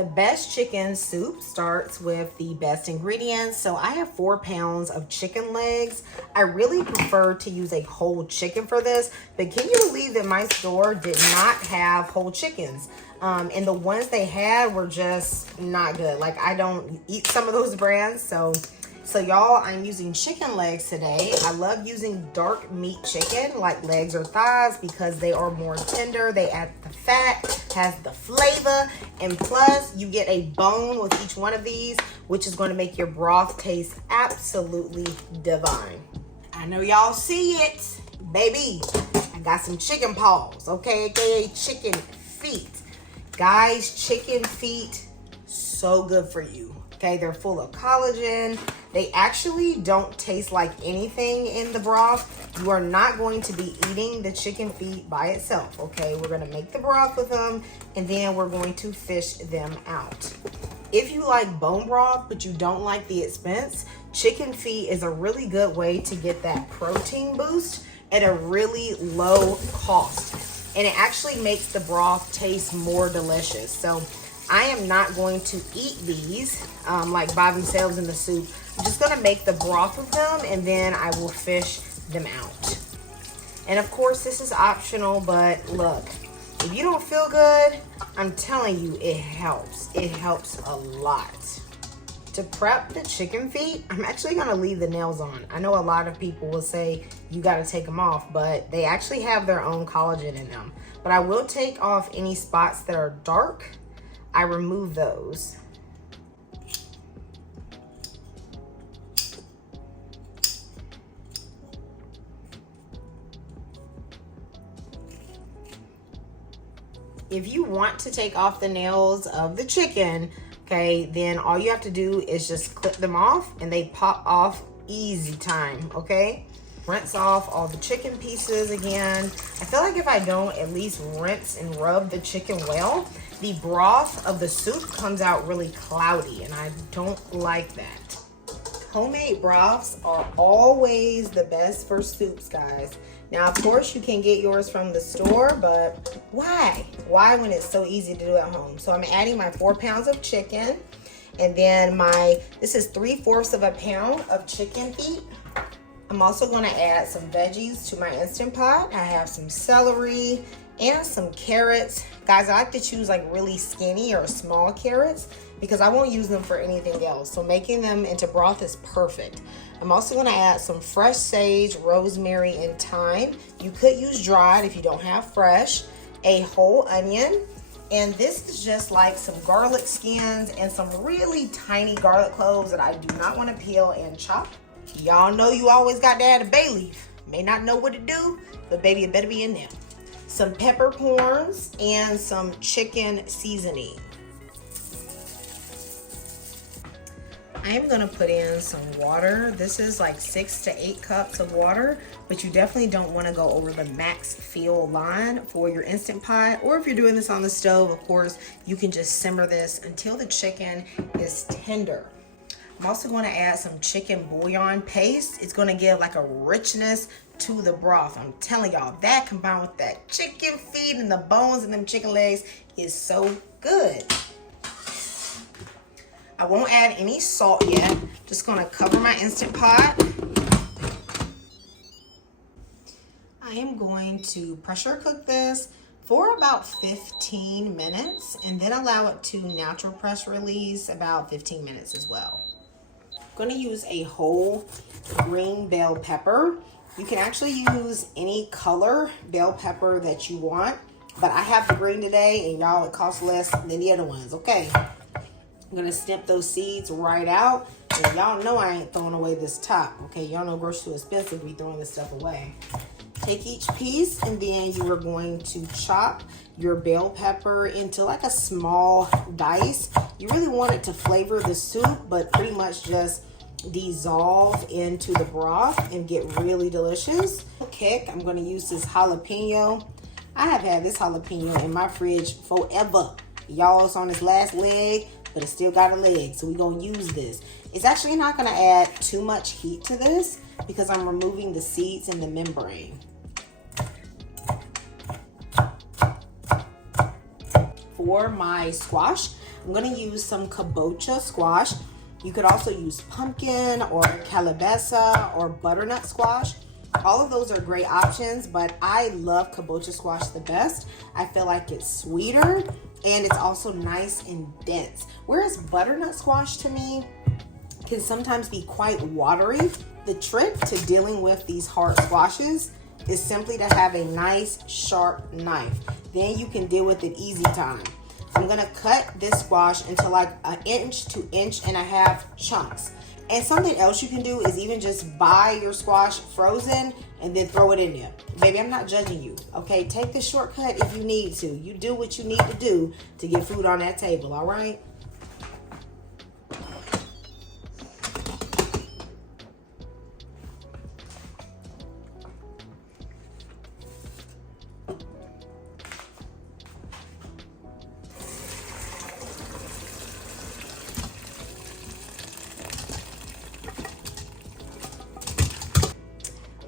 The best chicken soup starts with the best ingredients. So I have 4 pounds of chicken legs. I really prefer to use a whole chicken for this, but can you believe that my store did not have whole chickens? And the ones they had were just not good. Like, I don't eat some of those brands. So y'all, I'm using chicken legs today. I love using dark meat chicken like legs or thighs because they are more tender. They add the fat, has the flavor, and plus you get a bone with each one of these, which is going to make your broth taste absolutely divine. I know y'all see it, baby. I got some chicken paws, okay, aka chicken feet. Guys, chicken feet, so good for you. Okay, they're full of collagen. They actually don't taste like anything in the broth. You are not going to be eating the chicken feet by itself, okay? We're gonna make the broth with them, and then we're going to fish them out. If you like bone broth, but you don't like the expense, chicken feet is a really good way to get that protein boost at a really low cost. And it actually makes the broth taste more delicious. So I am not going to eat these like by themselves in the soup. I'm just gonna make the broth with them, and then I will fish them out. And of course, this is optional, but look, if you don't feel good, I'm telling you, it helps. It helps a lot. To prep the chicken feet, I'm actually gonna leave the nails on. I know a lot of people will say you gotta take them off, but they actually have their own collagen in them. But I will take off any spots that are dark. I remove those. If you want to take off the nails of the chicken, okay, then all you have to do is just clip them off and they pop off easy time, okay? Rinse off all the chicken pieces again. I feel like if I don't at least rinse and rub the chicken well, the broth of the soup comes out really cloudy, and I don't like that. Homemade broths are always the best for soups, guys. Now, of course, you can get yours from the store, but why? Why when it's so easy to do at home? So I'm adding my 4 pounds of chicken, and then this is 3/4 of a pound of chicken feet. I'm also gonna add some veggies to my Instant Pot. I have some celery and some carrots. Guys, I like to choose like really skinny or small carrots because I won't use them for anything else. So making them into broth is perfect. I'm also gonna add some fresh sage, rosemary, and thyme. You could use dried if you don't have fresh. A whole onion. And this is just like some garlic skins and some really tiny garlic cloves that I do not wanna peel and chop. Y'all know you always got to add a bay leaf. May not know what to do, but baby, it better be in there. Some peppercorns and some chicken seasoning. I am gonna put in some water. This is like 6 to 8 cups of water, but you definitely don't wanna go over the max fill line for your Instant Pot. Or if you're doing this on the stove, of course, you can just simmer this until the chicken is tender. I'm also going to add some chicken bouillon paste. It's going to give like a richness to the broth. I'm telling y'all, that combined with that chicken feet and the bones and them chicken legs is so good. I won't add any salt yet. Just going to cover my Instant Pot. I am going to pressure cook this for about 15 minutes and then allow it to natural press release about 15 minutes as well. I'm going to use a whole green bell pepper. You can actually use any color bell pepper that you want, but I have the green today, and y'all, it costs less than the other ones, okay? I'm going to snip those seeds right out, and y'all know I ain't throwing away this top, okay? Y'all know grocery's too expensive to be throwing this stuff away. Take each piece, and then you are going to chop your bell pepper into like a small dice. You really want it to flavor the soup, but pretty much just dissolve into the broth and get really delicious. Kick, I'm going to use this jalapeno. I have had this jalapeno in my fridge forever. Y'all, it's on its last leg, but it still got a leg, so we're going to use this. It's actually not going to add too much heat to this because I'm removing the seeds and the membrane. For my squash, I'm gonna use some kabocha squash. You could also use pumpkin or calabaza or butternut squash. All of those are great options, but I love kabocha squash the best. I feel like it's sweeter and it's also nice and dense. Whereas butternut squash to me can sometimes be quite watery. The trick to dealing with these hard squashes is simply to have a nice sharp knife. Then you can deal with it easy time. I'm gonna cut this squash into like 1 inch to 1.5 inch chunks. And something else you can do is even just buy your squash frozen and then throw it in there. Baby, I'm not judging you, okay? Take the shortcut if you need to. You do what you need to do to get food on that table, all right?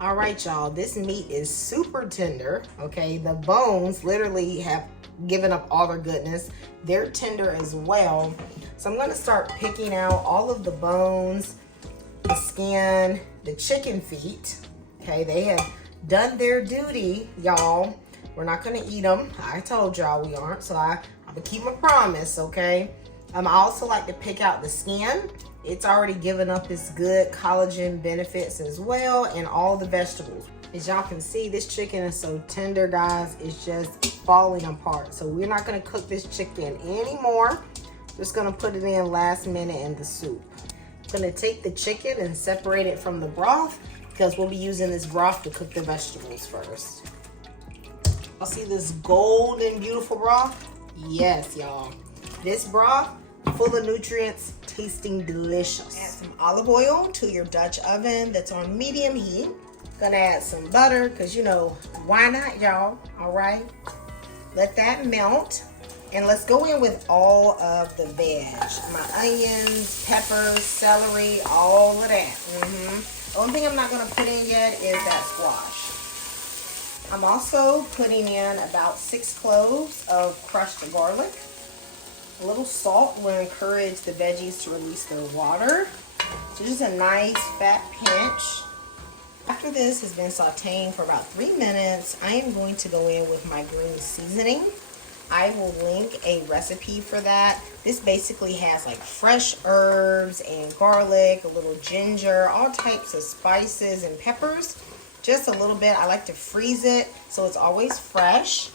All right, y'all, this meat is super tender, okay? The bones literally have given up all their goodness. They're tender as well. So I'm gonna start picking out all of the bones, the skin, the chicken feet, okay? They have done their duty, y'all. We're not gonna eat them. I told y'all we aren't, so I'm gonna keep my promise, okay? I also like to pick out the skin. It's already given up its good collagen benefits as well, and all the vegetables. As y'all can see, this chicken is so tender, guys. It's just falling apart. So we're not gonna cook this chicken anymore. Just gonna put it in last minute in the soup. I'm gonna take the chicken and separate it from the broth because we'll be using this broth to cook the vegetables first. Y'all see this golden, beautiful broth? Yes, y'all. This broth, full of nutrients, tasting delicious. Add some olive oil to your Dutch oven that's on medium heat. Gonna add some butter, because you know, why not, y'all? All right. Let that melt. And let's go in with all of the veg. My onions, peppers, celery, all of that. The only thing I'm not gonna put in yet is that squash. I'm also putting in about 6 cloves of crushed garlic. A little salt will encourage the veggies to release their water. So just a nice fat pinch. After this has been sauteing for about 3 minutes, I am going to go in with my green seasoning. I will link a recipe for that. This basically has like fresh herbs and garlic, a little ginger, all types of spices and peppers. Just a little bit. I like to freeze it so it's always fresh.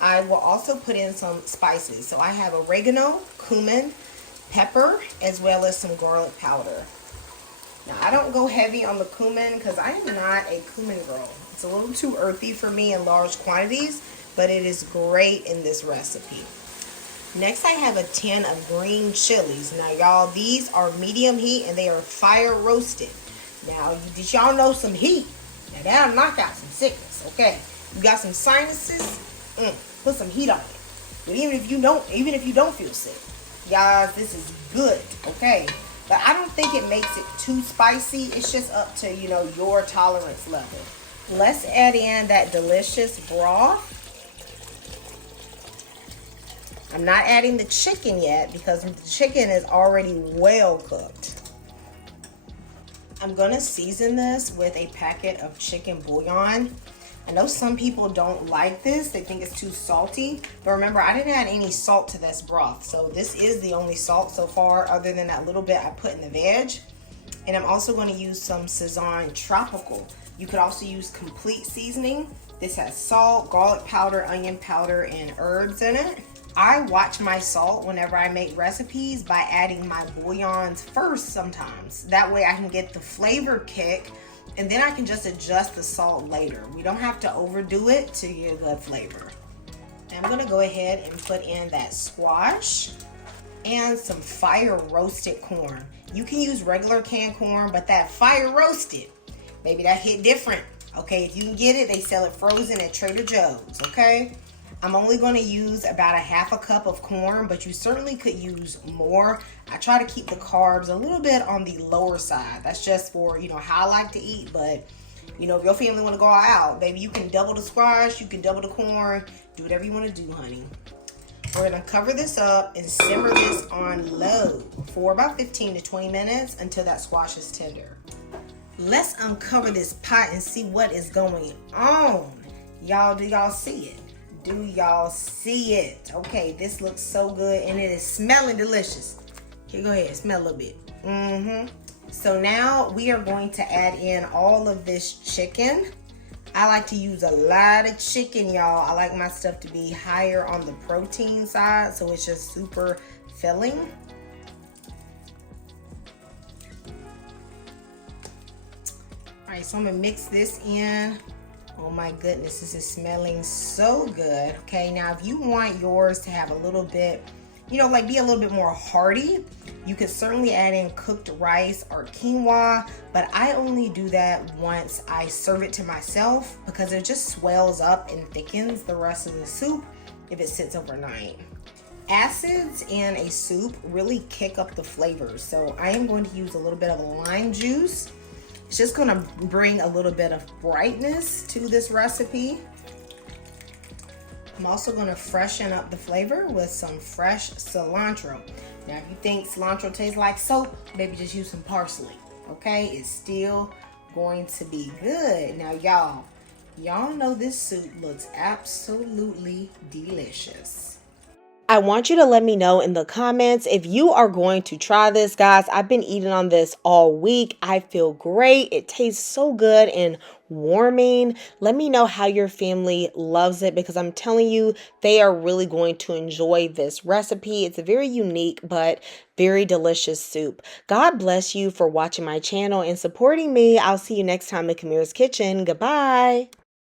I will also put in some spices. So I have oregano, cumin, pepper, as well as some garlic powder. Now, I don't go heavy on the cumin because I am not a cumin girl. It's a little too earthy for me in large quantities, but it is great in this recipe. Next, I have a tin of green chilies. Now, y'all, these are medium heat and they are fire roasted. Now, did y'all know some heat? Now, that'll knock out some sickness, okay? You got some sinuses? Put some heat on it. But even if you don't feel sick, guys, this is good, okay? But I don't think it makes it too spicy. It's just up to, you know, your tolerance level. Let's add in that delicious broth. I'm not adding the chicken yet because the chicken is already well cooked. I'm gonna season this with a packet of chicken bouillon. I know some people don't like this. They think it's too salty. But remember, I didn't add any salt to this broth. So this is the only salt so far other than that little bit I put in the veg. And I'm also going to use some Sazon Tropical. You could also use complete seasoning. This has salt, garlic powder, onion powder, and herbs in it. I watch my salt whenever I make recipes by adding my bouillons first sometimes. That way I can get the flavor kick. And then I can just adjust the salt later. We don't have to overdo it to get a good flavor. I'm gonna go ahead and put in that squash and some fire roasted corn. You can use regular canned corn, but that fire roasted, maybe that hit different. Okay, if you can get it, they sell it frozen at Trader Joe's, okay? I'm only gonna use about 1/2 cup of corn, but you certainly could use more. I try to keep the carbs a little bit on the lower side. That's just for, you know, how I like to eat. But, you know, if your family want to go all out, baby, you can double the squash, you can double the corn, do whatever you want to do, honey. We're gonna cover this up and simmer this on low for about 15 to 20 minutes until that squash is tender. Let's uncover this pot and see what is going on. Y'all, do y'all see it? Do y'all see it? Okay, this looks so good and it is smelling delicious. Okay, go ahead, smell a little bit. So now we are going to add in all of this chicken. I like to use a lot of chicken, y'all. I like my stuff to be higher on the protein side, so it's just super filling. All right, so I'm gonna mix this in. Oh my goodness, this is smelling so good. Okay, now if you want yours to have a little bit, you know, like be a little bit more hearty, you could certainly add in cooked rice or quinoa, but I only do that once I serve it to myself because it just swells up and thickens the rest of the soup if it sits overnight. Acids in a soup really kick up the flavors, so I am going to use a little bit of lime juice. It's just gonna bring a little bit of brightness to this recipe. I'm also gonna freshen up the flavor with some fresh cilantro. Now, if you think cilantro tastes like soap, maybe just use some parsley, okay? It's still going to be good. Now, y'all know this soup looks absolutely delicious. I want you to let me know in the comments if you are going to try this, guys. I've been eating on this all week. I feel great. It tastes so good and warming. Let me know how your family loves it because I'm telling you, they are really going to enjoy this recipe. It's a very unique but very delicious soup. God bless you for watching my channel and supporting me. I'll see you next time in Kamira's Kitchen. Goodbye.